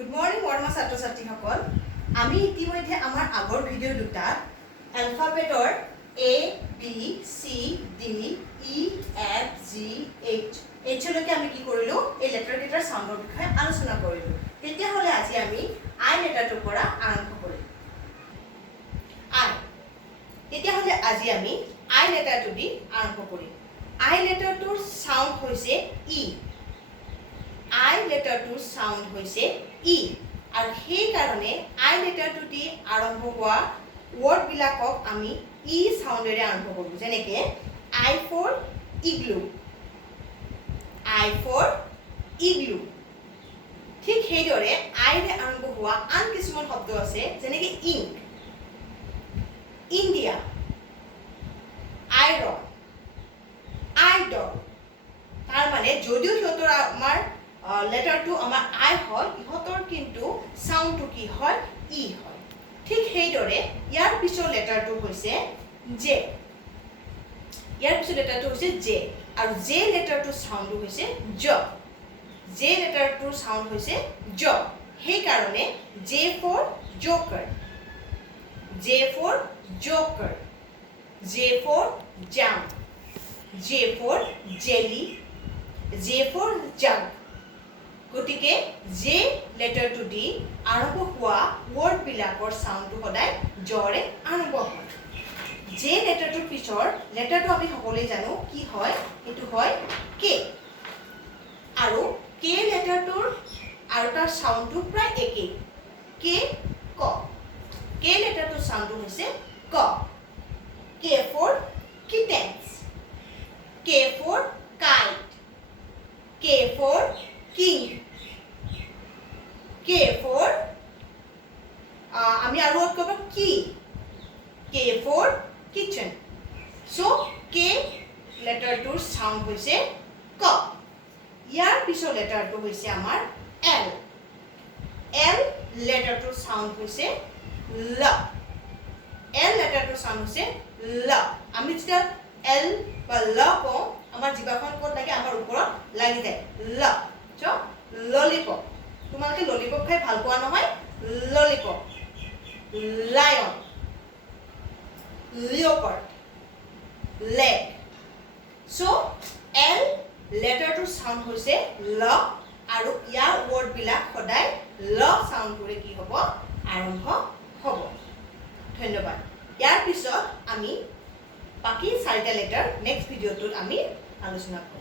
Good morning, মৰমৰ ছাত্ৰ ছাত্ৰীসকল। আমি ইতিমধ্যে আমাৰ আগৰ ভিডিঅ' দুটাত এলফাবেটৰ A, B, C, D, E, F, G, H লৈকে আমি কি কৰিলো এই লেটাৰ কেইটাৰ সাউণ্ডৰ বিষয়ে আলোচনা কৰিলো। তেতিয়াহ'লে আজি আমি I লেটাৰটোৰ পৰা আৰম্ভ কৰিম। I তেতিয়াহ'লে আজি আমি I লেটাৰটো দি আৰম্ভ কৰিম। I লেটাৰটোৰ সাউণ্ড হৈছে E। I লেটাৰটোৰ সাউণ্ড হৈছে E আৰু সেই কাৰণে I লেটাৰটো দি আৰম্ভ হোৱা ওয়াৰ্ড বিলাকক আমি E সাউণ্ডেৰে আৰম্ভ কৰোঁ। যেনেকৈ I for igloo, I for igloo। ঠিক সেইদৰে I ৰে আৰম্ভ হোৱা আন কিছুমান শব্দ আছে, যেনেকৈ ink, ইণ্ডিয়া, iron, idol। তাৰ মানে যদিও সিহঁতৰ আমাৰ লেটাৰটো আমাৰ I হয়, ইহঁতৰ কিন্তু সাউণ্ডটো কি হয় E হয়। ঠিক সেইদৰে ইয়াৰ পিছৰ লেটাৰটো হৈছে J। ইয়াৰ পিছৰ লেটাৰটো হৈছে J আৰু J লেটাৰটোৰ সাউণ্ডটো হৈছে জ। J লেটাৰটোৰ সাউণ্ড হৈছে জ। সেইকাৰণে J for joker, J for joker, J for jump, J for jelly, J for jug। গতিকে J লেটাৰটো দি আৰম্ভ হোৱা ওয়াৰ্ড বিলাকৰ সাউণ্ডটো সদায় জৰে আৰম্ভ হয়। J লেটাৰটোৰ পিছৰ লেটাৰটো আমি সকলোৱে জানো কি হয়, সেইটো হয় K। আৰু K লেটাৰটোৰ আৰু তাৰ সাউণ্ডটো প্ৰায় একেই, K ক। K লেটাৰটোৰ সাউণ্ডটো হৈছে ক। K for kittens, K for kite, K for king, K for আমি আৰু ক'ব কি, K for kitchen। So K লেটাৰটোৰ সাউণ্ড হৈছে ক। ইয়াৰ পিছৰ লেটাৰটো হৈছে আমাৰ L। L লেটাৰটোৰ সাউণ্ড হৈছে ল। L লেটাৰটোৰ সাউণ্ড হৈছে ল। আমি যেতিয়া L বা ল কওঁ, আমাৰ জিভাখন ক'ত লাগে, আমাৰ ওপৰত লাগি যায়, ল। চ ললিপপ, তোমালোকে ললিপপ খাই ভাল পোৱা নহয়, lollipop. Lion, leopard, leg. So L লেটাৰটোৰ সাউণ্ড হৈছে ল আৰু ইয়াৰ ওয়াৰ্ড বিলাক সদায় ল সাউণ্ডটোৰে কি হ'ব আৰম্ভ হ'ব। ধন্যবাদ। ইয়াৰ পিছত আমি বাকি 4টা লেটাৰ নেক্সট ভিডিঅ'টোত আমি আলোচনা কৰিম।